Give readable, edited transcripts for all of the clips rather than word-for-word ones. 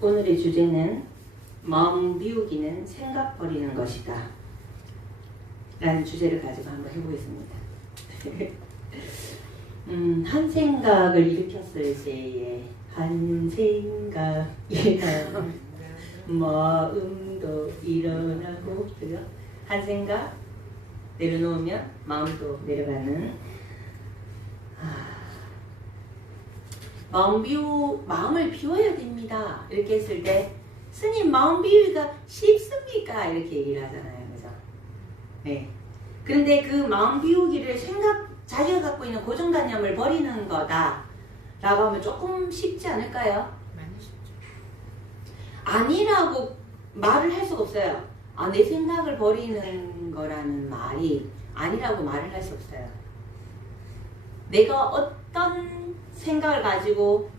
오늘의 주제는 마음 비우기는 생각 버리는 것이다 라는 주제를 가지고 한번 해보겠습니다. 한 생각을 일으켰을 때에 한 생각이나 마음도 일어나고, 그죠? 한 생각 내려놓으면 마음도 내려가는. 마음을 비워야 됩니다. 이렇게 했을 때, 스님 마음 비우기가 쉽습니까? 이렇게 얘기를 하잖아요. 그죠? 네. 그런데 그 마음 비우기를 자기가 갖고 있는 고정관념을 버리는 거다 라고 하면 조금 쉽지 않을까요? 많이 쉽죠. 아니라고 말을 할 수가 없어요. 내 생각을 버리는 거라는 말이 아니라고 말을 할 수 없어요. 내가 어떤 생각을 가지고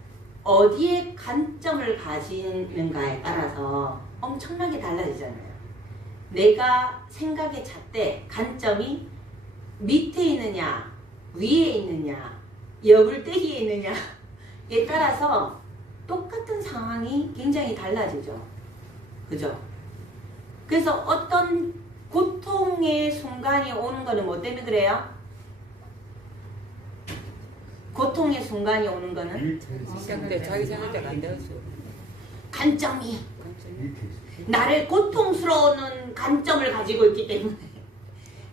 어디에 관점을 가지는가에 따라서 엄청나게 달라지잖아요. 내가 생각의 잣대, 관점이 밑에 있느냐, 위에 있느냐, 여불대기에 있느냐에 따라서 똑같은 상황이 굉장히 달라지죠. 그죠? 그래서 어떤 고통의 순간이 오는 거는 뭐 때문에 그래요? 고통의 순간이 오는 거는 자기 생각대로 안 되었어요. 관점이 나를 고통스러워하는 관점을 가지고 있기 때문에.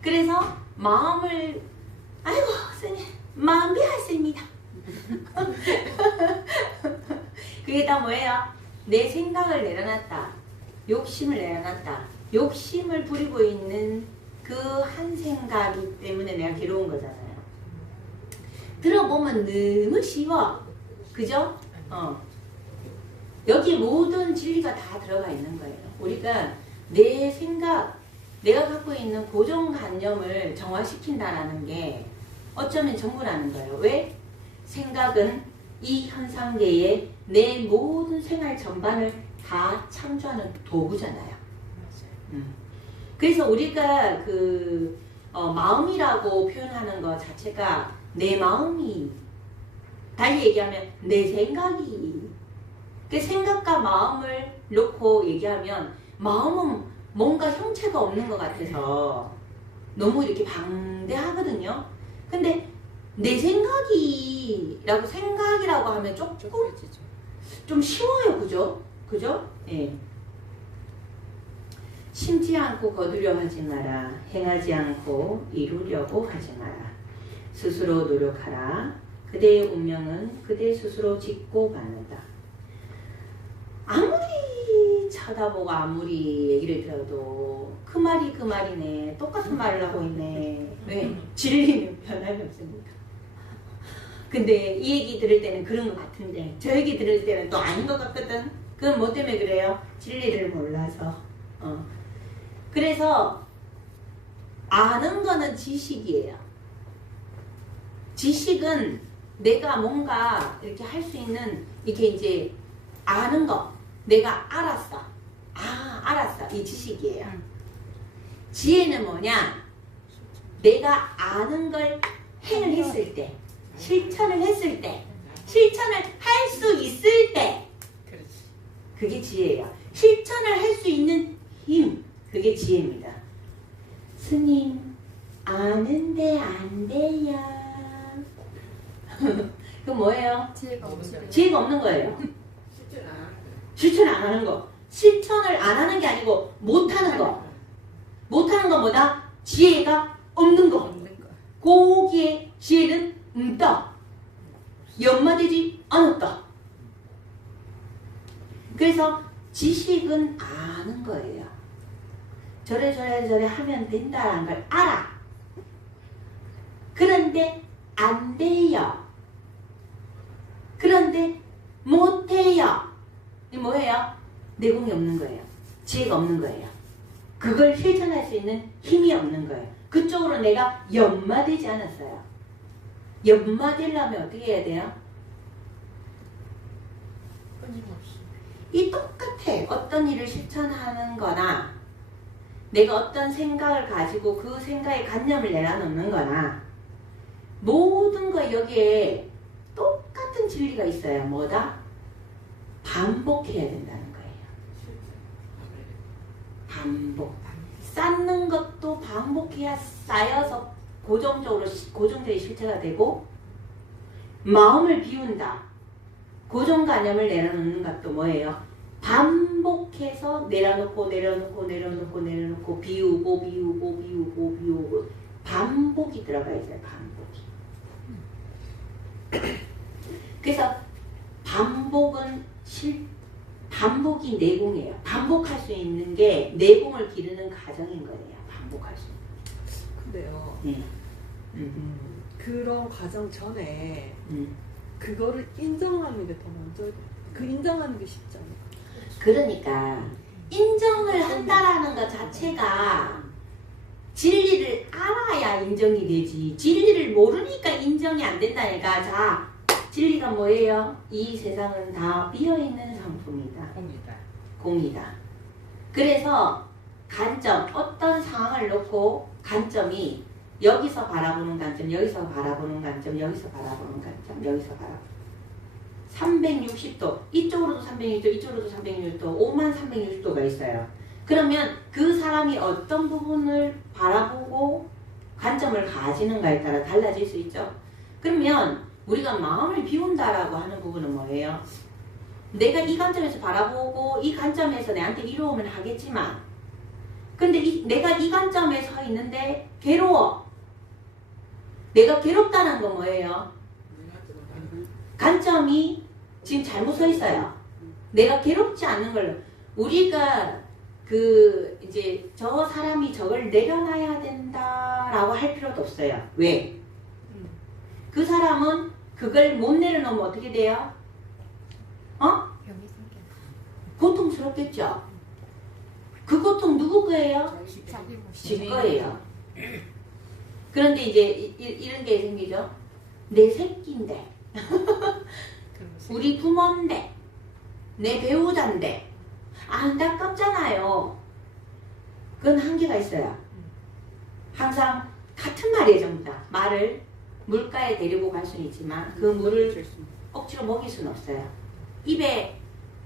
그래서 마음을, 아이고 스님 마음 비웠습니다. 그게 다 뭐예요? 내 생각을 내려놨다, 욕심을 내려놨다. 욕심을 부리고 있는 그 한 생각이 때문에 내가 괴로운 거잖아요. 들어보면 너무 쉬워. 그죠? 여기 모든 진리가 다 들어가 있는 거예요. 우리가 내 생각, 내가 갖고 있는 고정관념을 정화시킨다라는 게 어쩌면 전부라는 거예요. 왜? 생각은 이 현상계에 내 모든 생활 전반을 다 창조하는 도구잖아요. 그래서 우리가 마음이라고 표현하는 것 자체가 내 마음이, 달리 얘기하면 내 생각이, 그 생각과 마음을 놓고 얘기하면 마음은 뭔가 형체가 없는 것 같아서 너무 이렇게 방대하거든요. 근데 내 생각이라고, 생각이라고 하면 조금 좀 쉬워요. 그죠? 그죠? 예. 심지 않고 거두려 하지 마라. 행하지 않고 이루려고 하지 마라. 스스로 노력하라. 그대의 운명은 그대 스스로 짓고 가는다. 아무리 쳐다보고 아무리 얘기를 들어도 그 말이 그 말이네. 똑같은 말을 하고 있네. 왜? 진리는 변함이 없습니다. 근데 이 얘기 들을 때는 그런 것 같은데 저 얘기 들을 때는 또 아닌 것 같거든. 그건 뭐 때문에 그래요? 진리를 몰라서. 그래서 아는 거는 지식이에요. 지식은 내가 뭔가 이렇게 할 수 있는, 이렇게 이제 아는 거. 내가 알았어. 알았어. 이 지식이에요. 지혜는 뭐냐? 내가 아는 걸 행을 했을 때, 실천을 했을 때, 실천을 할 수 있을 때, 그게 지혜예요. 실천을 할 수 있는 힘, 그게 지혜입니다. 스님, 아는데 안 돼요. 그건 뭐예요? 지혜가 없는 거예요. 실천 안 하는 거. 실천을 안 하는 게 아니고 못하는 거. 못하는 건 뭐다? 지혜가 없는 거. 거기에 지혜는 없다. 연마되지 않았다. 그래서 지식은 아는 거예요. 저래 하면 된다라는 걸 알아. 그런데 안 돼요. 그런데 못해요. 이 뭐예요? 내공이 없는 거예요. 지혜가 없는 거예요. 그걸 실천할 수 있는 힘이 없는 거예요. 그쪽으로 내가 연마되지 않았어요. 연마되려면 어떻게 해야 돼요? 끊임없이. 이 똑같아. 어떤 일을 실천하는 거나 내가 어떤 생각을 가지고 그 생각에 관념을 내려놓는 거나 모든 거 여기에 똑같은 진리가 있어요. 뭐다? 반복해야 된다는 거예요. 반복. 쌓는 것도 반복해야 쌓여서 고정적인 실체가 되고, 마음을 비운다. 고정관념을 내려놓는 것도 뭐예요? 반복해서 내려놓고 비우고 반복이 들어가야 돼요. 반복이. 그래서 반복이 내공이에요. 반복할 수 있는 게 내공을 기르는 과정인 거예요. 반복할 수 있는. 근데요. 네. 그런 과정 전에 그거를 인정하는 게 더 먼저, 그 인정하는 게 쉽지 않아요. 그러니까 인정을 한다라는 것 자체가 진리를 알아야 인정이 되지. 진리를 모르니까 인정이 안 된다니까. 자, 진리가 뭐예요? 이 세상은 다 비어있는 상품이다. 공이다. 그래서 관점, 어떤 상황을 놓고 관점이 여기서 바라보는 관점, 여기서 바라보는 관점, 여기서 바라보는 관점, 여기서 바라보는 360도, 이쪽으로도 360도, 이쪽으로도 360도, 5만 360도가 있어요. 그러면 그 사람이 어떤 부분을 바라보고 관점을 가지는가에 따라 달라질 수 있죠. 그러면 우리가 마음을 비운다라고 하는 부분은 뭐예요? 내가 이 관점에서 바라보고 이 관점에서 내한테 이루어오면 하겠지만, 근데 내가 이 관점에 서 있는데 괴로워. 내가 괴롭다는 건 뭐예요? 관점이 지금 잘못 서 있어요. 내가 괴롭지 않는 걸로. 우리가 이제 저 사람이 저걸 내려놔야 된다라고 할 필요도 없어요. 왜? 그 사람은 그걸 못 내려놓으면 어떻게 돼요? 고통스럽겠죠? 그 고통 누구 거예요? 지 거예요. 그런데 이제 이런 게 생기죠. 내 새끼인데, 우리 부모인데, 내 배우자인데, 안타깝잖아요. 그건 한계가 있어요. 항상 같은 말이에요, 전부 다. 말을 물가에 데리고 갈 수는 있지만 그 물을 억지로 먹일 수는 없어요. 입에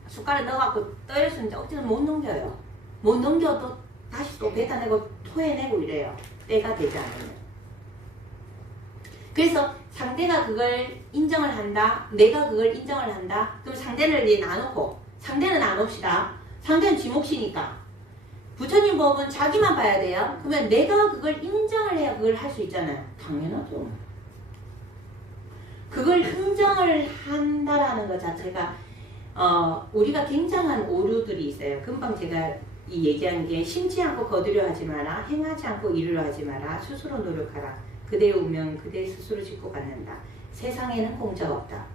숟가락 넣어갖고 떠일 수는 있는데 억지로 못 넘겨요. 못 넘겨도 다시 또 뱉어내고 토해내고 이래요. 때가 되지 않으면. 그래서 상대가 그걸 인정을 한다. 내가 그걸 인정을 한다. 그럼 상대를 이제 나누고, 상대는 나눕시다. 상대는 지 몫이니까. 부처님 법은 자기만 봐야 돼요. 그러면 내가 그걸 인정을 해야 그걸 할 수 있잖아요. 당연하죠. 그걸 인정을 한다라는 것 자체가 우리가 굉장한 오류들이 있어요. 금방 제가 이 얘기한 게 심지 않고 거두려 하지 마라. 행하지 않고 이루려 하지 마라. 스스로 노력하라. 그대의 운명 그대 스스로 짓고 갖는다. 세상에는 공짜가 없다.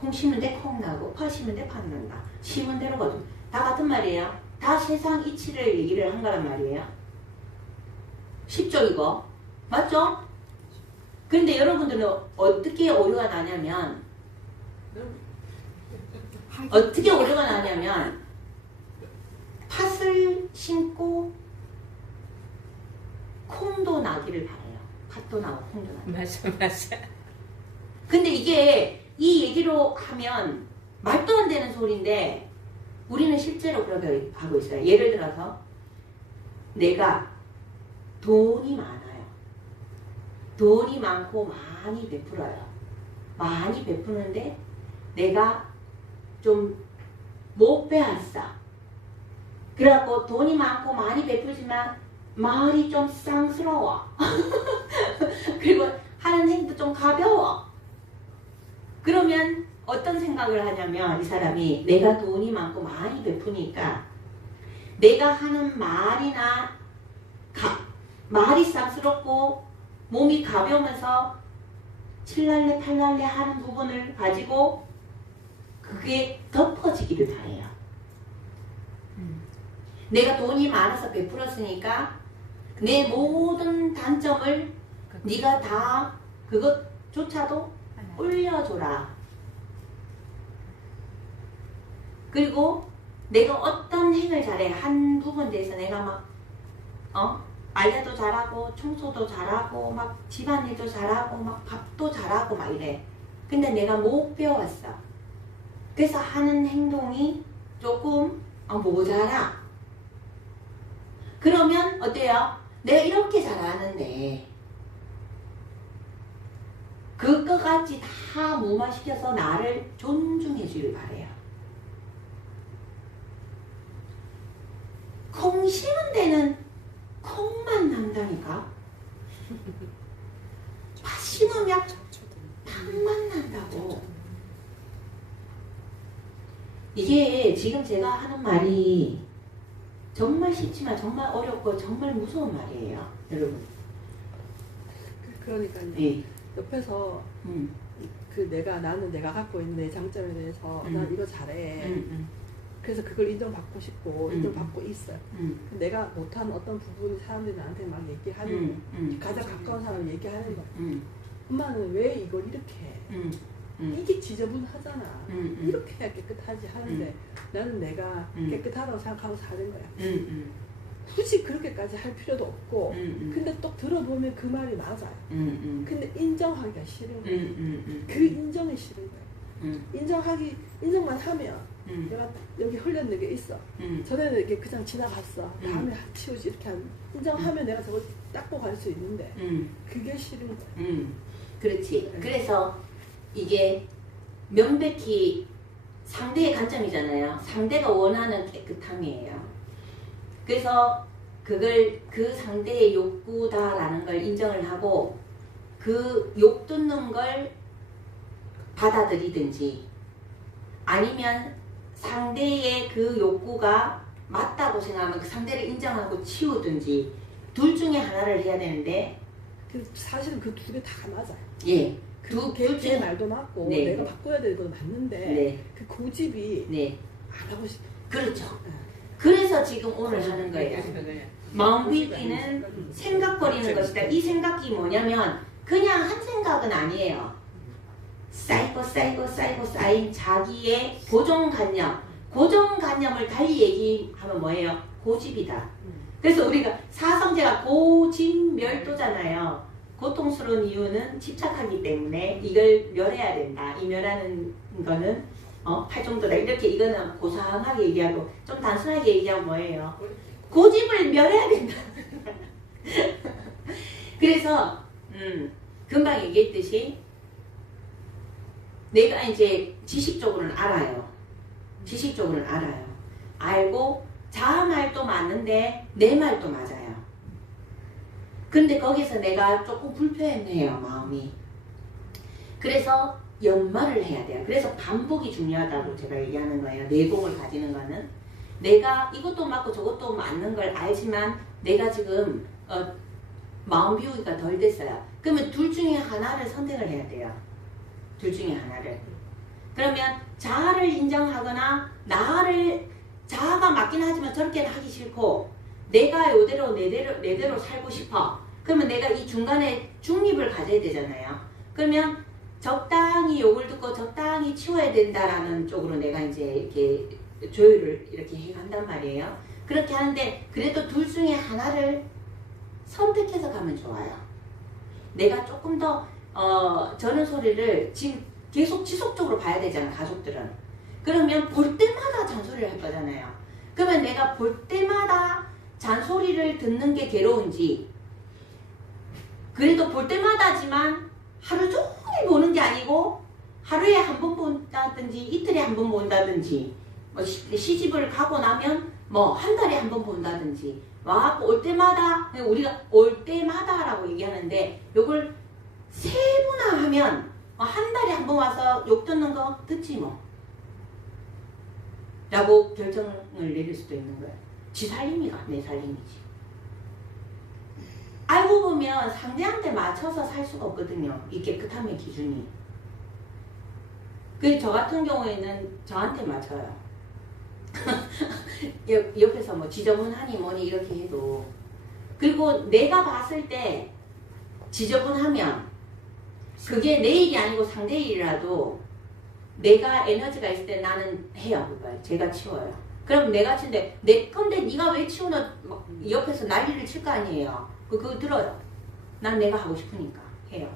콩 심은 데 콩 나고 파 심은 데 팥 난다. 심은 대로 거둔. 다 같은 말이에요. 다 세상 이치를 얘기를 한 거란 말이에요. 쉽죠 이거? 맞죠? 근데 여러분들은 어떻게 오류가 나냐면 팥을 심고 콩도 나기를 바래요. 팥도 나고 콩도 나고. 맞아. 근데 이게 이 얘기로 하면 말도 안 되는 소리인데 우리는 실제로 그렇게 하고 있어요. 예를 들어서 내가 돈이 많아요. 돈이 많고 많이 베풀어요. 많이 베푸는데 내가 좀 못 빼앗어. 그래갖고 돈이 많고 많이 베풀지만 말이 좀 쌍스러워. 그리고 하는 행도 좀 가벼워. 그러면 어떤 생각을 하냐면 이 사람이 내가 돈이 많고 많이 베푸니까 내가 하는 말이나 말이 쌍스럽고 몸이 가벼우면서 칠랄래 팔랄래 하는 부분을 가지고 그게 덮어지기를 바래요. 내가 돈이 많아서 베풀었으니까 내 모든 단점을 네가 다 그것조차도 올려줘라. 그리고 내가 어떤 행을 잘해 한 부분에 대해서 내가 막 알려도 잘하고 청소도 잘하고 막 집안일도 잘하고 막 밥도 잘하고 막 이래. 근데 내가 못 배워왔어. 그래서 하는 행동이 조금 모자라. 그러면 어때요? 내가 이렇게 잘하는데 그것까지 다 무마시켜서 나를 존중해 주길 바래요. 콩 심은 데는 콩만 난다니까. 팥 심으면 팥만 난다고. 이게 지금 제가 하는 말이 정말 쉽지만 정말 어렵고 정말 무서운 말이에요, 여러분. 그러니까요. 네. 옆에서 나는 내가 갖고 있는 내 장점에 대해서 난 이거 잘해. 그래서 그걸 인정받고 싶고 인정받고 있어요. 내가 못하는 어떤 부분이 사람들이 나한테 막 얘기하는 거, 가장 가까운 사람이 얘기하는 거. 엄마는 왜 이걸 이렇게 해? 이게 지저분하잖아. 이렇게 해야 깨끗하지 하는데 나는 내가 깨끗하다고 생각하고 사는 거야. 굳이 그렇게까지 할 필요도 없고 근데 또 들어보면 그 말이 맞아요. 근데 인정하기가 싫은 거야. 그 인정이 싫은 거야. 인정만 하면 내가 여기 흘렸는 게 있어. 전에는 이게 그냥 지나갔어. 다음에 치우지 이렇게 인정하면 내가 저걸 닦고 갈 수 있는데 그게 싫은 거야. 그렇지. 그래서 이게 명백히 상대의 관점이잖아요. 상대가 원하는 깨끗함이에요. 그래서 그걸 그 상대의 욕구다라는 걸 인정을 하고 그 욕 듣는 걸 받아들이든지 아니면 상대의 그 욕구가 맞다고 생각하면 그 상대를 인정하고 치우든지 둘 중에 하나를 해야 되는데 사실은 그 두 개 다 맞아요. 예. 걔 말도 맞고 네. 내가 바꿔야 될 것도 맞는데 네. 그 고집이 네. 안 하고 싶어. 그렇죠. 그래서 지금 오늘 하는 거예요. 마음 비우기는 생각거리는 것이다. 이 생각이 뭐냐면 그냥 한 생각은 아니에요. 쌓이고 쌓인 자기의 고정관념을 달리 얘기하면 뭐예요? 고집이다. 그래서 우리가 사성제가 고집멸도잖아요. 고통스러운 이유는 집착하기 때문에 이걸 멸해야 된다. 이 멸하는 거는 팔정도다. 이렇게 이거는 고상하게 얘기하고 좀 단순하게 얘기하면 뭐예요? 고집을 멸해야 된다. 그래서 금방 얘기했듯이 내가 이제 지식적으로는 알아요. 알고 자아 말도 맞는데 내 말도 맞아요. 근데 거기서 내가 조금 불편해요, 마음이. 그래서 연말을 해야 돼요. 그래서 반복이 중요하다고 제가 얘기하는 거예요. 내공을 가지는 거는. 내가 이것도 맞고 저것도 맞는 걸 알지만 내가 지금 마음 비우기가 덜 됐어요. 그러면 둘 중에 하나를 선택을 해야 돼요. 둘 중에 하나를. 그러면 자아를 인정하거나 자아가 맞긴 하지만 저렇게는 하기 싫고 내가 요대로 내대로 살고 싶어. 그러면 내가 이 중간에 중립을 가져야 되잖아요. 그러면 적당히 욕을 듣고 적당히 치워야 된다라는 쪽으로 내가 이제 이렇게 조율을 이렇게 해간단 말이에요. 그렇게 하는데 그래도 둘 중에 하나를 선택해서 가면 좋아요. 내가 조금 더 저런 소리를 지금 계속 지속적으로 봐야 되잖아, 가족들은. 그러면 볼 때마다 잔소리를 할 거잖아요. 그러면 내가 볼 때마다 잔소리를 듣는 게 괴로운지 그래도 볼 때마다지만 하루 종일 보는 게 아니고 하루에 한 번 본다든지 이틀에 한 번 본다든지 뭐 시집을 가고 나면 뭐 한 달에 한 번 본다든지 와갖고 올 때마다 우리가 올 때마다라고 얘기하는데 요걸 세분화하면 한 달에 한 번 와서 욕 듣는 거 듣지 뭐 라고 결정을 내릴 수도 있는 거예요. 지 살림이가 내 살림이지. 알고 보면 상대한테 맞춰서 살 수가 없거든요. 이 깨끗함의 기준이. 그 저 같은 경우에는 저한테 맞춰요. 옆에서 뭐 지저분하니 뭐니 이렇게 해도 그리고 내가 봤을 때 지저분하면 그게 내 일이 아니고 상대 일이라도 내가 에너지가 있을 때 나는 해요. 그걸 제가 치워요. 그럼 내가 치는데 내 건데 네가 왜 치우노 옆에서 난리를 칠 거 아니에요. 그거 들어요. 난 내가 하고 싶으니까 해요.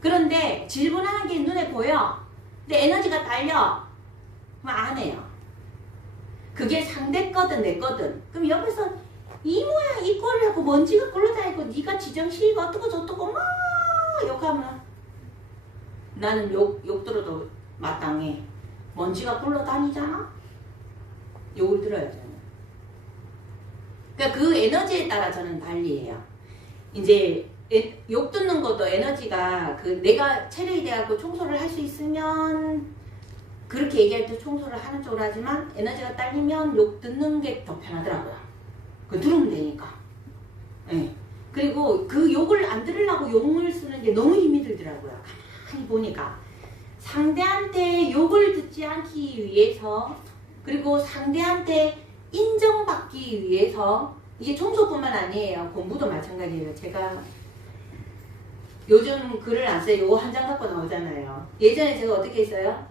그런데 질분하는 게 눈에 보여. 근데 에너지가 딸려. 그럼 안 해요. 그게 상대 거든 내 거든. 그럼 옆에서 이 모양 이 꼴을 하고 먼지가 굴러다니고 네가 지정시키고 어떻고 저떻고 막 욕하면 나는 욕 들어도 마땅해. 먼지가 굴러다니잖아? 욕을 들어야 저는. 그러니까 그 에너지에 따라 저는 달리해요. 이제 욕 듣는 것도 에너지가 그 내가 체력이 돼갖고 청소를 할 수 있으면 그렇게 얘기할 때 청소를 하는 쪽으로 하지만 에너지가 딸리면 욕 듣는 게 더 편하더라고요. 그 들으면 되니까. 네. 그리고 그 욕을 안 들으려고 용을 쓰는 게 너무 힘이 들더라고요. 가만히 보니까 상대한테 욕을 듣지 않기 위해서 그리고 상대한테 인정받기 위해서 이게 청소뿐만 아니에요. 공부도 마찬가지예요. 제가 요즘 글을 안 써요. 요거 한 장 갖고 나오잖아요. 예전에 제가 어떻게 했어요?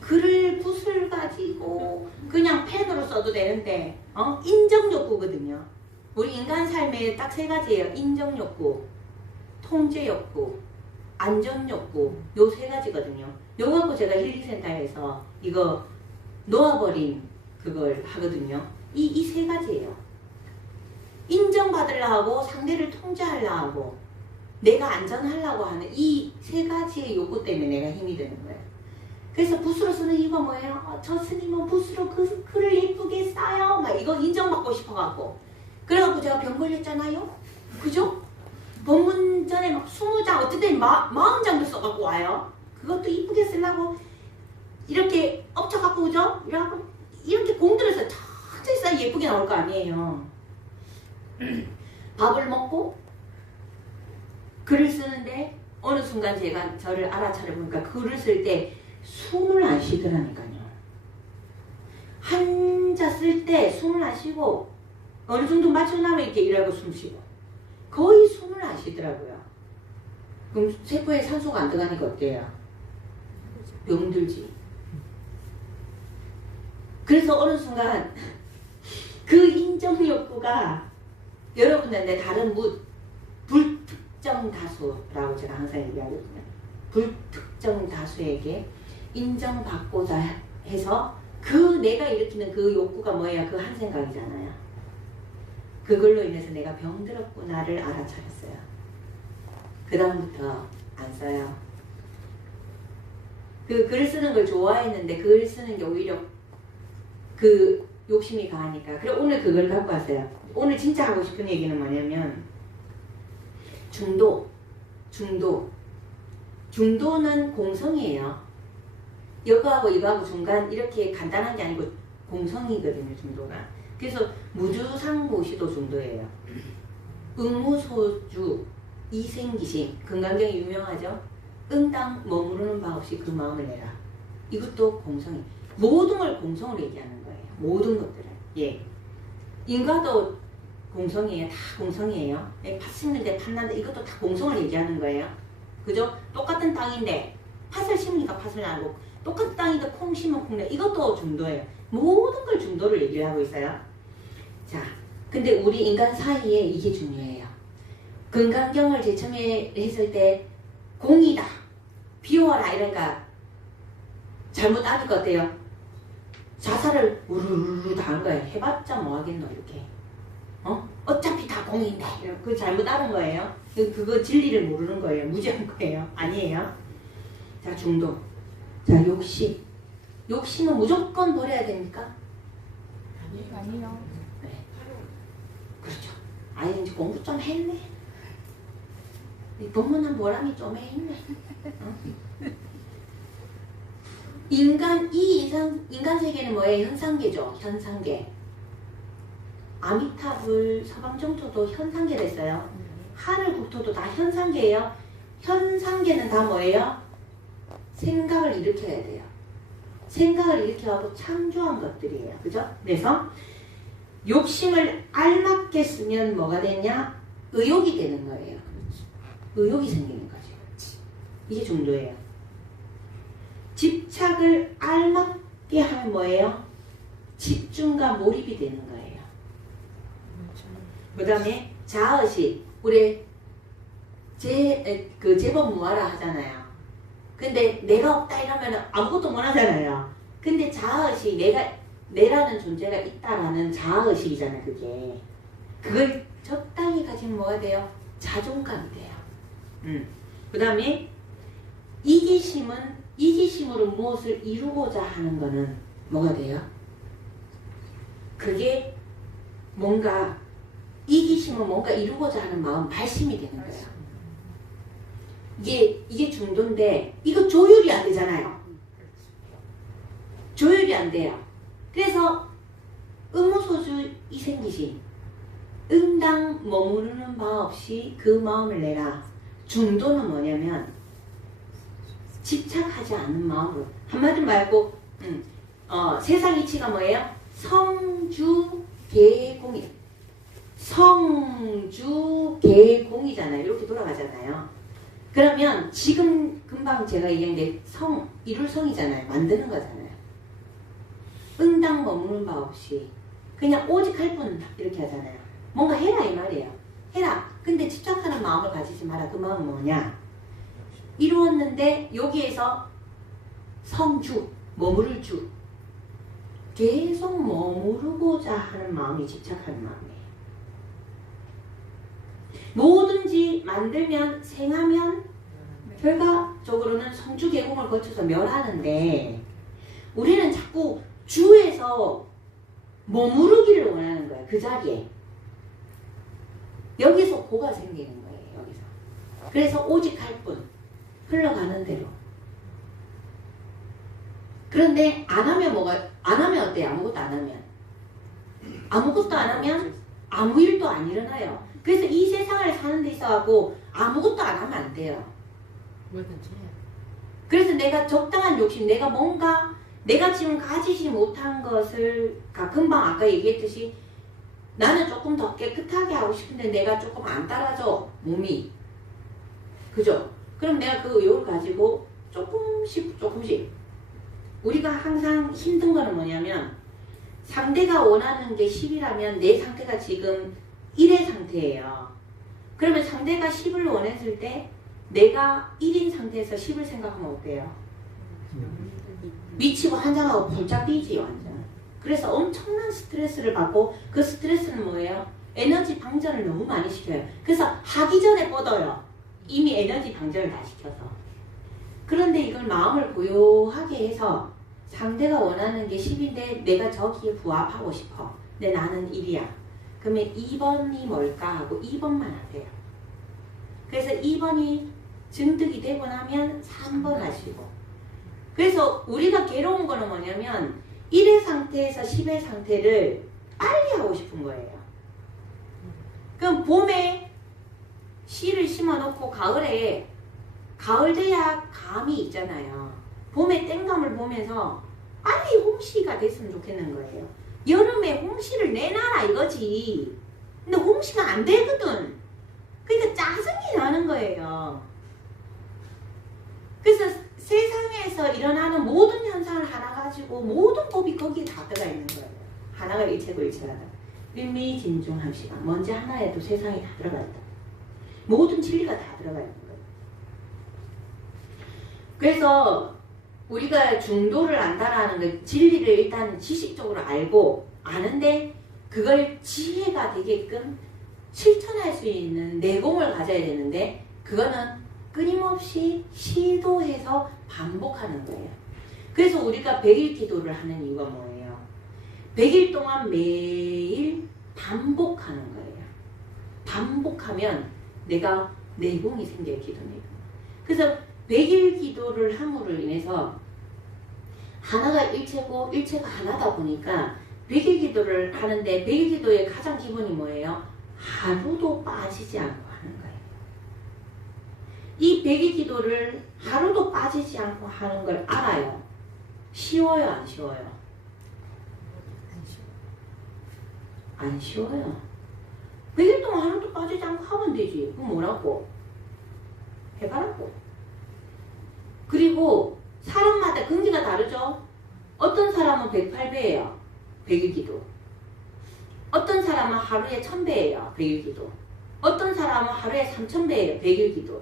글을 붓을 가지고 그냥 펜으로 써도 되는데 인정 욕구거든요. 우리 인간 삶에 딱 세 가지예요. 인정 욕구, 통제 욕구, 안전 욕구. 요 세 가지거든요. 요거 갖고 제가 힐링센터에서 이거 놓아버린 그걸 하거든요. 이 세 가지예요. 인정받으려 하고 상대를 통제하려 하고 내가 안전하려고 하는 이 세 가지의 욕구 때문에 내가 힘이 되는 거예요. 그래서 붓으로 쓰는 이유가 뭐예요? 저 스님은 붓으로 그 글을 예쁘게 써요. 막 이거 인정받고 싶어갖고. 그래갖고 제가 병 걸렸잖아요. 그죠? 본문 전에 막 20장, 어쨌든 40장도 써갖고 와요. 그것도 이쁘게 쓰려고 이렇게 엎쳐갖고 오죠? 이렇게 공들여서 천천히 써야 예쁘게 나올 거 아니에요. 밥을 먹고 글을 쓰는데 어느 순간 제가 저를 알아차려보니까 글을 쓸 때 숨을 안 쉬더라니까요. 한자 쓸 때 숨을 안 쉬고 어느 정도 맞춰나면 이렇게 일하고 숨 쉬고 거의 숨을 안 쉬더라고요. 그럼 세포에 산소가 안 들어가니까 어때요? 병들지. 그래서 어느 순간 그 인정 욕구가 여러분들한테 다른 불특정 다수라고 제가 항상 얘기하거든요. 불특정 다수에게 인정받고자 해서 그 내가 일으키는 그 욕구가 뭐예요? 그 한 생각이잖아요. 그걸로 인해서 내가 병들었구나를 알아차렸어요. 그 다음부터 안 써요. 그 글 쓰는 걸 좋아했는데 글 쓰는 게 오히려 그 욕심이 강하니까. 그래 오늘 그걸 갖고 왔어요. 오늘 진짜 하고 싶은 얘기는 뭐냐면 중도는 공성이에요. 이거하고 이거하고 중간 이렇게 간단한 게 아니고 공성이거든요. 중도가. 그래서 무주상무시도 중도예요. 응무소주 이생기심 건강경이 유명하죠. 응당 머무르는 바 없이 그 마음을 내라. 이것도 공성이. 모든 걸 공성으로 얘기하는 거예요. 모든 것들을. 예. 인과도 공성이에요. 다 공성이에요. 팥 심는데 팥 난다. 이것도 다 공성을 얘기하는 거예요. 그죠? 똑같은 땅인데 팥을 심으니까 팥을 나고 똑같은 땅인데 콩 심으면 콩 내. 이것도 중도예요. 모든 걸 중도를 얘기를 하고 있어요. 자, 근데 우리 인간 사이에 이게 중요해요. 건강경을 제청에 했을 때 공이다. 비워라 이러니까 잘못 아니까 어때요? 자살을 우르르르 다 한 거예요. 해봤자 뭐 하겠노 이렇게. 어차피 다 공인데. 그 잘못 알은 거예요. 그거 진리를 모르는 거예요. 무지한 거예요. 아니에요. 자, 중도. 자, 욕심. 욕심은 무조건 버려야 됩니까? 아니요. 네. 그렇죠. 아니, 이제 공부 좀 했네. 법문한 보람이 좀 했네. 인간 세계는 뭐예요? 현상계죠. 현상계. 아미타불, 서방정토도 현상계를 했어요. 하늘 국토도 다 현상계예요. 현상계는 다 뭐예요? 생각을 일으켜야 돼요. 생각을 일으켜서 창조한 것들이에요. 그죠? 그래서 욕심을 알맞게 쓰면 뭐가 되냐? 의욕이 되는 거예요. 의욕이 생기는 거죠. 이게 중도예요. 집착을 알맞게 하면 뭐예요? 집중과 몰입이 되는 거예요. 그 다음에 자의식. 우리 재범 무아라 하잖아요. 근데 내가 없다 이러면 아무것도 못 하잖아요. 근데 자아의식, 내라는 존재가 있다라는 자아의식이잖아요, 그게. 그걸 적당히 가지면 뭐가 돼요? 자존감이 돼요. 그 다음에 이기심으로 무엇을 이루고자 하는 거는 뭐가 돼요? 그게 뭔가, 이기심은 뭔가 이루고자 하는 마음, 발심이 되는 거예요. 이게 중도인데, 이거 조율이 안 되잖아요. 조율이 안 돼요. 그래서 의무소주이 생기시. 응당 머무르는 바 없이 그 마음을 내라. 중도는 뭐냐면 집착하지 않는 마음으로. 한마디로 말고 세상 이치가 뭐예요? 성주계공이. 성주계공이잖아요. 이렇게 돌아가잖아요. 그러면 지금 금방 제가 얘기한 게 이룰 성이잖아요. 만드는 거잖아요. 응당 머무는 바 없이 그냥 오직 할 뿐 이렇게 하잖아요. 뭔가 해라 이 말이에요. 해라. 근데 집착하는 마음을 가지지 마라. 그 마음은 뭐냐? 이루었는데 여기에서 성주, 머무를 주. 계속 머무르고자 하는 마음이 집착하는 마음이에요. 뭐든지 만들면 생하면 결과적으로는 성주계공을 거쳐서 멸하는데 우리는 자꾸 주에서 머무르기를 원하는 거야. 그 자리에. 여기서 고가 생기는 거예요. 여기서. 그래서 오직 할 뿐. 흘러가는 대로. 그런데 안 하면 어때요? 아무것도 안 하면. 아무것도 안 하면 아무 일도 안 일어나요. 그래서 이 세상을 사는 데 있어가고 아무것도 안 하면 안 돼요. 뭐든지 해야 돼. 그래서 내가 적당한 욕심, 내가 지금 가지지 못한 것을, 금방 아까 얘기했듯이 나는 조금 더 깨끗하게 하고 싶은데 내가 조금 안 따라줘, 몸이. 그죠? 그럼 내가 그 의욕을 가지고 조금씩. 우리가 항상 힘든 거는 뭐냐면 상대가 원하는 게 10이라면 내 상태가 지금 1의 상태예요. 그러면 상대가 10을 원했을 때 내가 1인 상태에서 10을 생각하면 어때요? 미치고 한장하고 펄짝 뛰지 완전. 그래서 엄청난 스트레스를 받고 그 스트레스는 뭐예요? 에너지 방전을 너무 많이 시켜요. 그래서 하기 전에 뻗어요. 이미 에너지 방전을 다 시켜서. 그런데 이걸 마음을 고요하게 해서 상대가 원하는 게 10인데 내가 저기에 부합하고 싶어. 근데 나는 1이야. 그러면 2번이 뭘까 하고 2번만 하세요. 그래서 2번이 증득이 되고 나면 3번 하시고. 그래서 우리가 괴로운 거는 뭐냐면 1의 상태에서 10의 상태를 빨리 하고 싶은 거예요. 그럼 봄에 씨를 심어놓고 가을 돼야 감이 있잖아요. 봄에 땡감을 보면서 빨리 홍시가 됐으면 좋겠는 거예요. 여름에 홍시를 내놔라 이거지. 근데 홍시가 안 되거든. 그러니까 짜증이 나는 거예요. 그래서 세상에서 일어나는 모든 현상을 하나 가지고 모든 법이 거기에 다 들어가 있는 거예요. 하나가 일체고 일체하다. 일미진중한 시간. 뭔지 하나에도 세상이 다 들어가 있다. 모든 진리가 다 들어가 있는 거예요. 그래서 우리가 중도를 안다라는 게 진리를 일단 지식적으로 알고 아는데 그걸 지혜가 되게끔 실천할 수 있는 내공을 가져야 되는데 그거는 끊임없이 시도해서 반복하는 거예요. 그래서 우리가 100일 기도를 하는 이유가 뭐예요? 100일 동안 매일 반복하는 거예요. 반복하면 내가 내공이 생겨요. 기도 내공. 그래서 100일 기도를 함으로 인해서 하나가 일체고 일체가 하나다 보니까 100일 기도를 하는데 100일 기도의 가장 기본이 뭐예요? 하루도 빠지지 않고 하는 거예요. 이 100일 기도를 하루도 빠지지 않고 하는 걸 알아요. 쉬워요? 안 쉬워요? 안 쉬워요. 100일 동안 하루도 빠지지 않고 하면 되지. 그럼 뭐라고? 해봐라고. 그리고 사람마다 긍지가 다르죠? 어떤 사람은 108배예요. 100일 기도. 어떤 사람은 하루에 1000배예요. 100일 기도. 어떤 사람은 하루에 3000배예요. 100일 기도.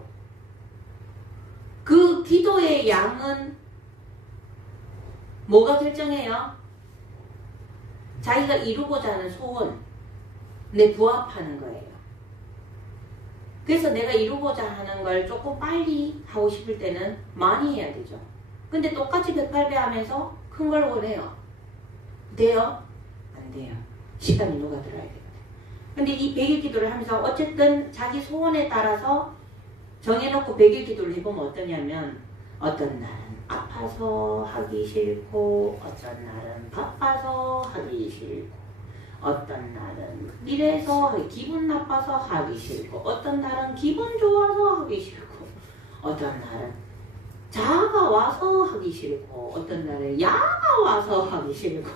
그 기도의 양은 뭐가 결정해요? 자기가 이루고자 하는 소원에 부합하는 거예요. 그래서 내가 이루고자 하는 걸 조금 빨리 하고 싶을 때는 많이 해야 되죠. 근데 똑같이 108배 하면서 큰 걸 원해요. 돼요? 안 돼요. 시간이 녹아들어야 돼요. 근데 이 100일 기도를 하면서 어쨌든 자기 소원에 따라서 정해놓고 100일 기도를 해보면 어떠냐면 어떤 날은 아파서 하기 싫고 어떤 날은 바빠서 하기 싫고 어떤 날은 이래서 기분 나빠서 하기 싫고 어떤 날은 기분 좋아서 하기 싫고 어떤 날은 자가 와서 하기 싫고 어떤 날은 야가 와서 하기 싫고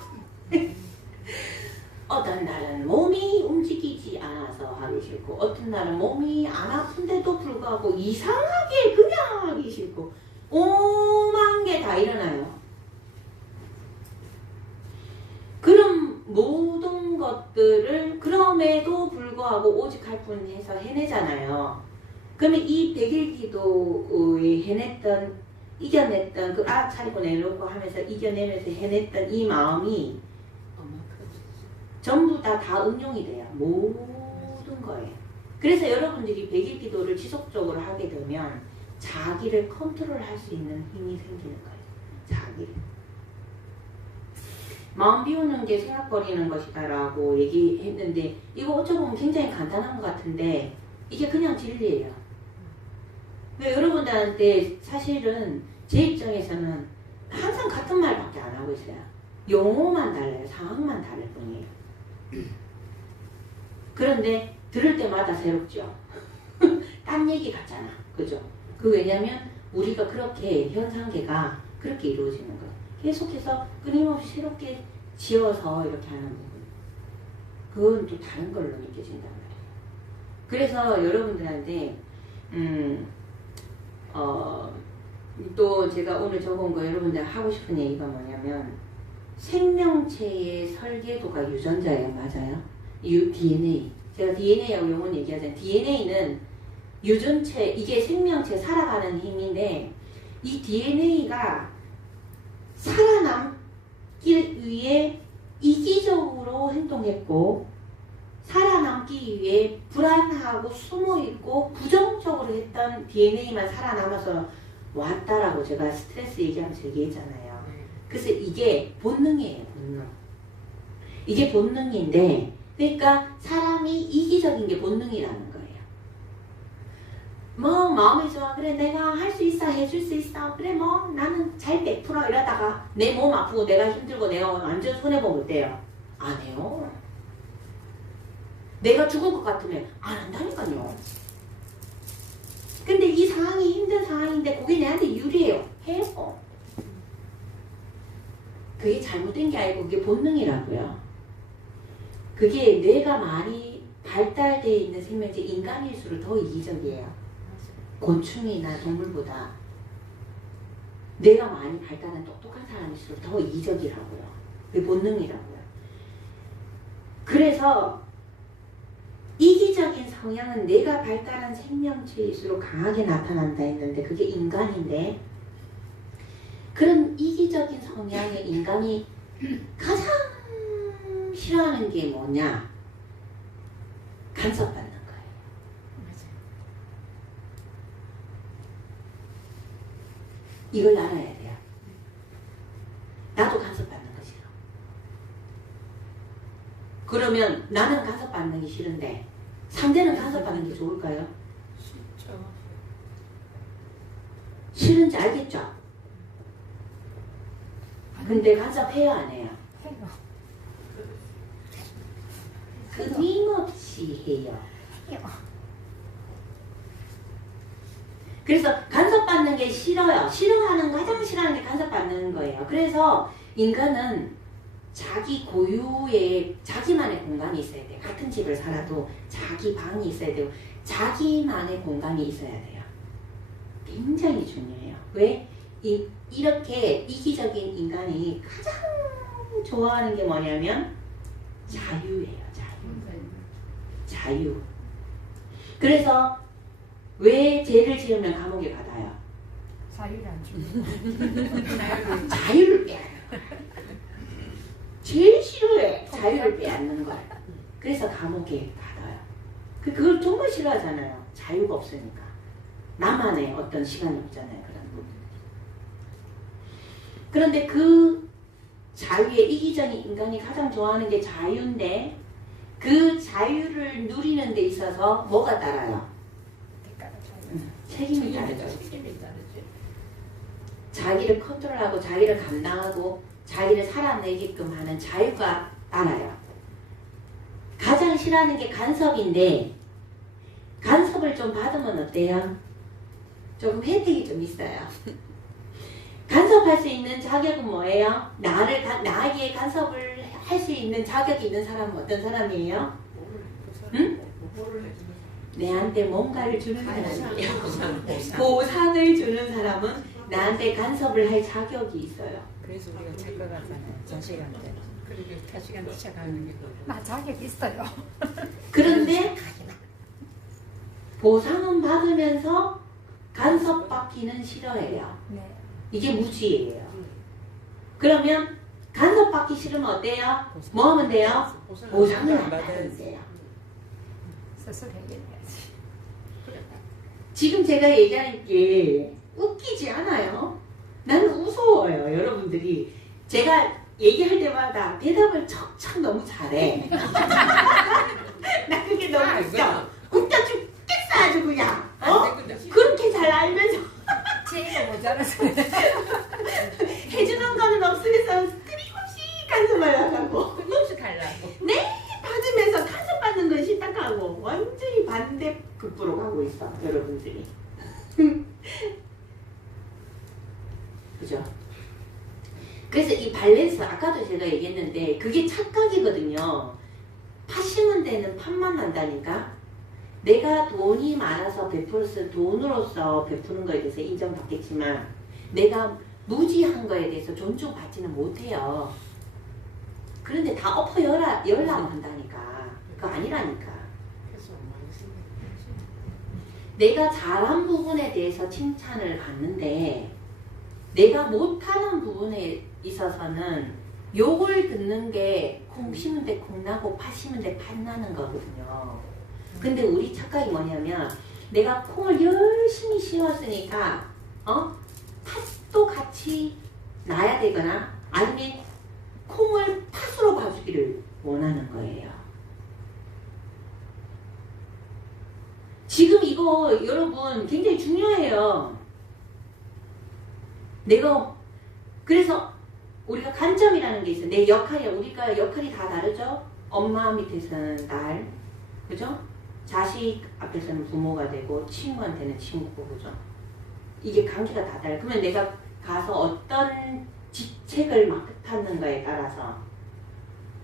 어떤 날은 몸이 움직이지 않아서 하기 싫고 어떤 날은 몸이 안 아픈데도 불구하고 이상하게 그냥 하기 싫고 오만 게 다 일어나요. 그럼 모든 것들을 그럼에도 불구하고 오직 할 뿐 해서 해내잖아요. 그러면 이 100일 기도에 이겨냈던 그 알아차리고 내놓고 하면서 이겨내면서 해냈던 이 마음이 전부 다 응용이 돼요. 모든 거에. 그래서 여러분들이 100일 기도를 지속적으로 하게 되면 자기를 컨트롤할 수 있는 힘이 생기는 거예요. 자기를. 마음 비우는 게 생각버리는 것이다 라고 얘기했는데 이거 어쩌면 굉장히 간단한 것 같은데 이게 그냥 진리예요. 여러분들한테 사실은 제 입장에서는 항상 같은 말밖에 안 하고 있어요. 용어만 달라요. 상황만 다를 뿐이에요. 그런데 들을 때마다 새롭죠. 딴 얘기 같잖아. 그죠? 왜냐면 우리가 그렇게 현상계가 그렇게 이루어지는 거예요. 계속해서 끊임없이 새롭게 지어서 이렇게 하는 부분. 그건 또 다른 걸로 느껴진단 말이에요. 그래서 여러분들한테 또 제가 오늘 적은 거 여러분들 하고 싶은 얘기가 뭐냐면 생명체의 설계도가 유전자예요. 맞아요? DNA. 제가 DNA하고 용어는 얘기하잖아요. DNA는 유전체, 이게 생명체 살아가는 힘인데 이 DNA가 살아남기 위해 이기적으로 행동했고 살아남기 위해 불안하고 숨어있고 부정적으로 했던 DNA만 살아남아서 왔다라고 제가 스트레스 얘기하면서 얘기했잖아요. 그래서 이게 본능이에요. 본능. 이게 본능인데 그러니까 사람이 이기적인 게 본능이라는 거예요. 뭐 마음이 좋아. 그래 내가 할 수 있어. 해줄 수 있어. 그래 뭐 나는 잘 100% 이러다가 내 몸 아프고 내가 힘들고 내가 완전 손해보면 어때요? 안 해요. 내가 죽을 것 같으면 안 한다니까요. 근데 이 상황이 힘든 상황인데 그게 내한테 유리해요. 해요. 그게 잘못된 게 아니고 그게 본능이라고요. 그게 뇌가 많이 발달되어 있는 생명체 인간일수록 더 이기적이에요. 곤충이나 동물보다 뇌가 많이 발달한 똑똑한 사람일수록 더 이기적이라고요. 그게 본능이라고요. 그래서 이기적인 성향은 내가 발달한 생명체일수록 강하게 나타난다 했는데 그게 인간인데 그런 이기적인 성향의 인간이 가장 싫어하는 게 뭐냐? 간섭받는 거예요. 이걸 알아야 돼요. 나도 간섭받는 거 싫어. 그러면 나는 간섭받는 게 싫은데 상대는 간섭받는 게 좋을까요? 싫은지 알겠죠? 근데 간섭해요 안 해요? 해요. 끊임없이 해요. 그래서 간섭받는 게 싫어요. 싫어하는 거, 가장 싫어하는 게 간섭받는 거예요. 그래서 인간은 자기 고유의 자기만의 공간이 있어야 돼요. 같은 집을 살아도 자기 방이 있어야 되고 자기만의 공간이 있어야 돼요. 굉장히 중요해요. 왜? 이렇게 이기적인 인간이 가장 좋아하는 게 뭐냐면 자유예요. 자유. 그래서 왜 죄를 지으면 감옥에 가다요? 자유를 안 주는 자유를 빼앗는 거야. 제일 싫어해. 자유를 빼앗는 거야. 그래서 감옥에 가둬요. 그걸 정말 싫어하잖아요. 자유가 없으니까. 나만의 어떤 시간이 없잖아요. 그런 부분들이. 그런데 그 자유에 이기적인 인간이 가장 좋아하는 게 자유인데 그 자유를 누리는 데 있어서 뭐가 따라요? 책임이 다르죠. 자기를 컨트롤하고 자기를 감당하고 자기를 살아내게끔 하는 자유가 따라요. 가장 싫어하는 게 간섭인데 간섭을 좀 받으면 어때요? 조금 혜택이 좀 있어요. 간섭할 수 있는 자격은 뭐예요? 나에게 간섭을 할 수 있는 자격이 있는 사람은 어떤 사람이에요? 응? 내한테 뭔가를 주는 사람이에요. 보상을 주는 사람은 나한테 간섭을 할 자격이 있어요. 그래서 우리가 착각하잖아요. 자식한테. 그리고 자식한테 착각하는 게 나 자격 있어요. 그런데 보상은 받으면서 간섭받기는 싫어해요. 네. 이게 무지예요. 그러면 간섭받기 싫으면 어때요? 뭐 하면 돼요? 보상을 안 받으면 돼요. 스스로 해결해야지. 지금 제가 얘기하는 게 웃기지 않아요? 나는 무서워요, 여러분들이. 제가 얘기할 때마다 대답을 척척 너무 잘해. 나 그게 너무 웃겨. 웃겨 죽겠어, 아주 그냥. 그렇게 잘 알면서 제가 모자라서 해주는 거는 없으면서 끊임없이 간섭하려고 하고 끊임없이 가려고. 네, 받으면서 간섭받는 건 싫다고 완전히 반대급부로 가고 있어, 여러분들이. 그죠? 그래서 이 밸런스, 아까도 제가 얘기했는데 그게 착각이거든요. 파시면 되는 판만 난다니까. 내가 돈이 많아서 베풀어서 돈으로서 베푸는 거에 대해서 인정받겠지만 내가 무지한 거에 대해서 존중받지는 못해요. 그런데 다 엎어 열라면 한다니까. 그거 아니라니까. 내가 잘한 부분에 대해서 칭찬을 받는데 내가 못하는 부분에 있어서는 욕을 듣는 게 콩 심은 데 콩 나고 팥 심은 데 팥 나는 거거든요. 근데 우리 착각이 뭐냐면 내가 콩을 열심히 심었으니까 팥도 같이 나야 되거나 아니면 콩을 팥으로 봐주기를 원하는 거예요. 지금 이거 여러분 굉장히 중요해요. 그래서 우리가 관점이라는 게 있어요. 내 역할이야. 우리가 역할이 다 다르죠? 엄마 밑에서는 딸, 그죠? 자식 앞에서는 부모가 되고 친구한테는 친구고, 그죠? 이게 관계가 다 달라요. 그러면 내가 가서 어떤 직책을 맡았는가에 따라서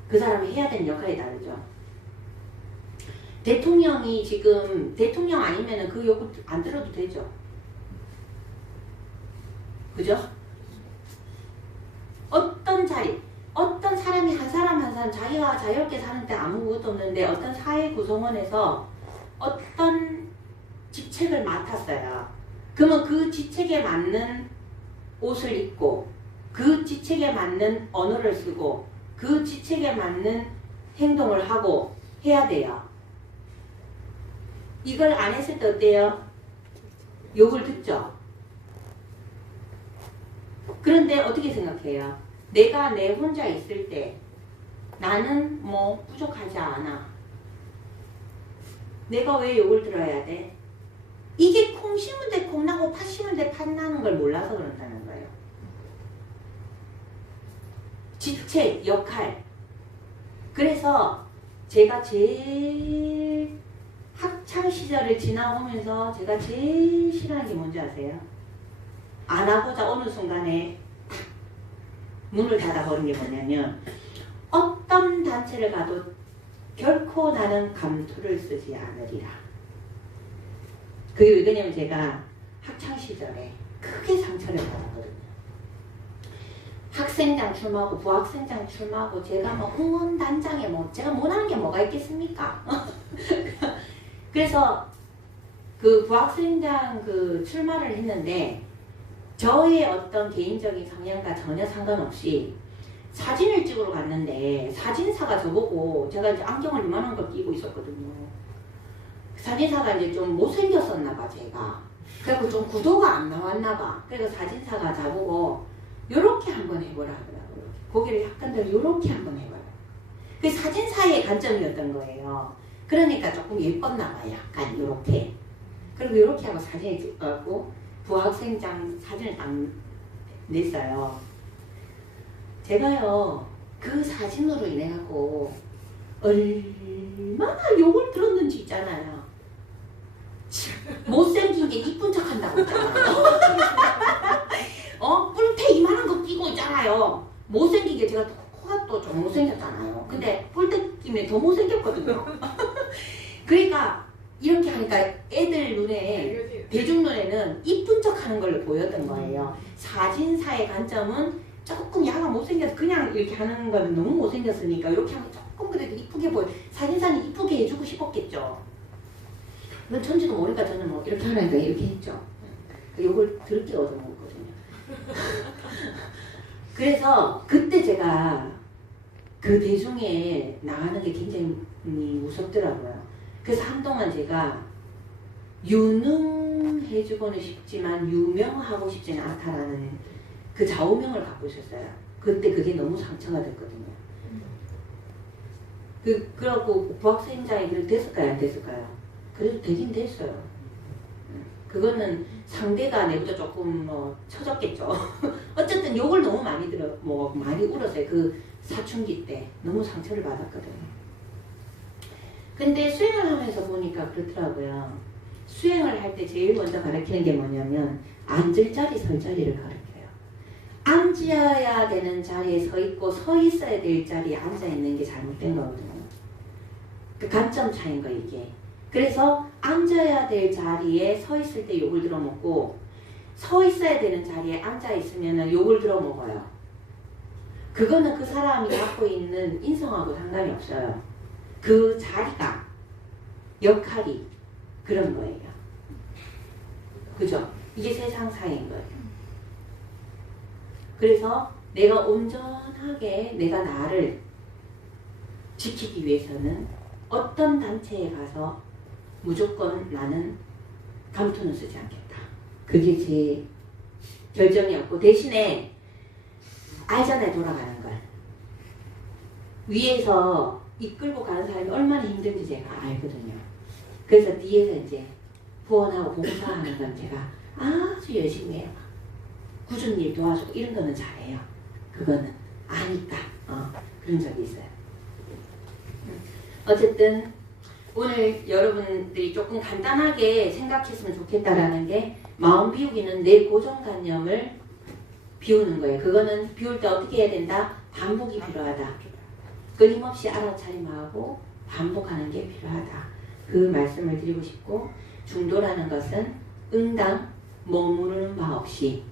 그 사람이 해야 되는 역할이 다르죠. 대통령이 지금 대통령 아니면은 그 요구 안 들어도 되죠. 그죠? 어떤 사람이 한 사람 자기가 자유롭게 사는데 아무것도 없는데 어떤 사회 구성원에서 어떤 직책을 맡았어요. 그러면 그 직책에 맞는 옷을 입고 그 직책에 맞는 언어를 쓰고 그 직책에 맞는 행동을 하고 해야 돼요. 이걸 안 했을 때 어때요? 욕을 듣죠? 그런데 어떻게 생각해요? 내가 내 혼자 있을 때 나는 뭐 부족하지 않아. 내가 왜 욕을 들어야 돼? 이게 콩 심은 데 콩 나고 팥 심은 데 팥 나는 걸 몰라서 그런다는 거예요. 직책, 역할. 그래서 제가 제일 학창 시절을 지나오면서 제가 제일 싫어하는 게 뭔지 아세요? 안 하고자 어느 순간에 문을 닫아버린 게 뭐냐면 어떤 단체를 가도 결코 나는 감투를 쓰지 않으리라. 그게 왜냐면 제가 학창시절에 크게 상처를 받았거든요. 학생장 출마하고 부학생장 출마하고 제가 뭐 응원단장에 제가 못하는 게 뭐가 있겠습니까? 그래서 그 부학생장 그 출마를 했는데 저의 어떤 개인적인 성향과 전혀 상관없이 사진을 찍으러 갔는데 사진사가 저보고 제가 이제 안경을 이만한 걸 끼고 있었거든요. 사진사가 이제 좀 못생겼었나 봐 제가. 그래서 좀 구도가 안 나왔나 봐. 그래서 사진사가 저보고 요렇게 한번 해보라 하더라고요. 고개를 약간 더 요렇게 한번 해봐라. 그 사진사의 관점이었던 거예요. 그러니까 조금 예뻤나 봐요. 약간 요렇게. 그리고 요렇게 하고 사진을 찍고 부학생장 사진을 딱 냈어요. 제가요 그 사진으로 인해 갖고 얼마나 욕을 들었는지 있잖아요. 못생긴 게 이쁜 척 한다고 있잖아요. 뿔테 이만한 거 끼고 있잖아요. 못생기게 제가 코가 또 좀 못생겼잖아요. 근데 뿔테 끼면 더 못생겼거든요. 그러니까 이렇게 하니까 애들 눈에 대중 눈에는 이쁜 척 하는 걸로 보였던 거예요. 사진사의 관점은 조금 야가 못생겨서 그냥 이렇게 하는 거는 너무 못생겼으니까 이렇게 하면 조금 그래도 이쁘게 보여. 사진사는 이쁘게 해주고 싶었겠죠. 이건 천지도 모르니까 저는 뭐 이렇게 하라니까 이렇게 했죠. 요걸 더럽게 얻어먹었거든요. 그래서 그때 제가 그 대중에 나가는 게 굉장히 무섭더라고요. 그래서 한동안 제가 유능해지고는 싶지만 유명하고 싶지는 않다라는 그 좌우명을 갖고 있었어요. 그때 그게 너무 상처가 됐거든요. 그러고 부학생자에 됐을까요? 안 됐을까요? 그래도 되긴 됐어요. 그거는 상대가 내보다 조금 처졌겠죠. 어쨌든 욕을 너무 많이 많이 울었어요. 그 사춘기 때 너무 상처를 받았거든요. 근데 수행을 하면서 보니까 그렇더라고요. 수행을 할 때 제일 먼저 가르치는 게 뭐냐면 앉을 자리, 설 자리를 가르쳐요. 앉아야 되는 자리에 서 있고 서 있어야 될 자리에 앉아 있는 게 잘못된 거거든요. 그 관점 차이인 거 이게. 그래서 앉아야 될 자리에 서 있을 때 욕을 들어먹고 서 있어야 되는 자리에 앉아 있으면 욕을 들어먹어요. 그거는 그 사람이 갖고 있는 인성하고 상관이 없어요. 그 자리가 역할이 그런 거예요. 그죠? 이게 세상사인 거예요. 그래서 내가 온전하게 내가 나를 지키기 위해서는 어떤 단체에 가서 무조건 나는 감투는 쓰지 않겠다. 그게 제 결정이었고 대신에 알잖아요. 돌아가는 걸. 위에서 이끌고 가는 사람이 얼마나 힘든지 제가 알거든요. 그래서 뒤에서 이제 후원하고 봉사하는 건 제가 아주 열심히 해요. 굳은 일 도와주고 이런 거는 잘해요. 그거는 아니까 그런 적이 있어요. 어쨌든 오늘 여러분들이 조금 간단하게 생각했으면 좋겠다라는 게 마음 비우기는 내 고정관념을 비우는 거예요. 그거는 비울 때 어떻게 해야 된다? 반복이 필요하다. 끊임없이 알아차림하고 반복하는 게 필요하다. 그 말씀을 드리고 싶고 중도라는 것은 응당 머무르는 바 없이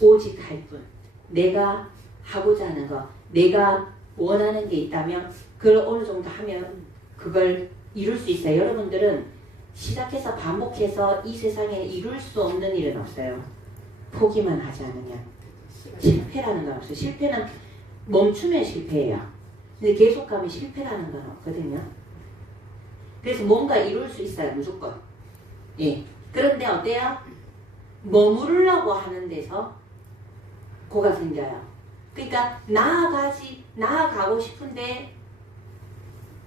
오직 할 뿐. 내가 하고자 하는 거, 내가 원하는 게 있다면 그걸 어느 정도 하면 그걸 이룰 수 있어요. 여러분들은 시작해서 반복해서 이 세상에 이룰 수 없는 일은 없어요. 포기만 하지 않으면. 실패라는 건 없어요. 실패는 멈추면 실패예요. 근데 계속 가면 실패라는 건 없거든요. 그래서 뭔가 이룰 수 있어요. 무조건. 예. 그런데 어때요? 머무르려고 하는 데서 고가 생겨요. 그러니까 나아가고 싶은데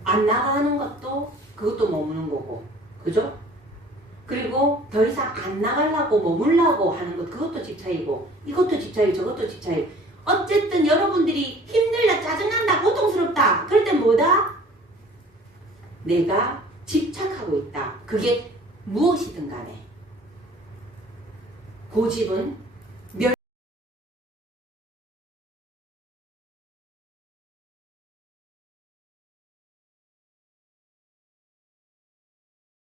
안 나가는 것도 그것도 머무는 거고. 그죠? 그리고 더 이상 안 나가려고 머물려고 하는 것 그것도 집차이고 이것도 집차이고 저것도 집차이고 어쨌든 여러분들이 힘들다 짜증난다 고통스럽다 그럴 땐 뭐다? 내가 집착하고 있다. 그게 무엇이든 간에 고집은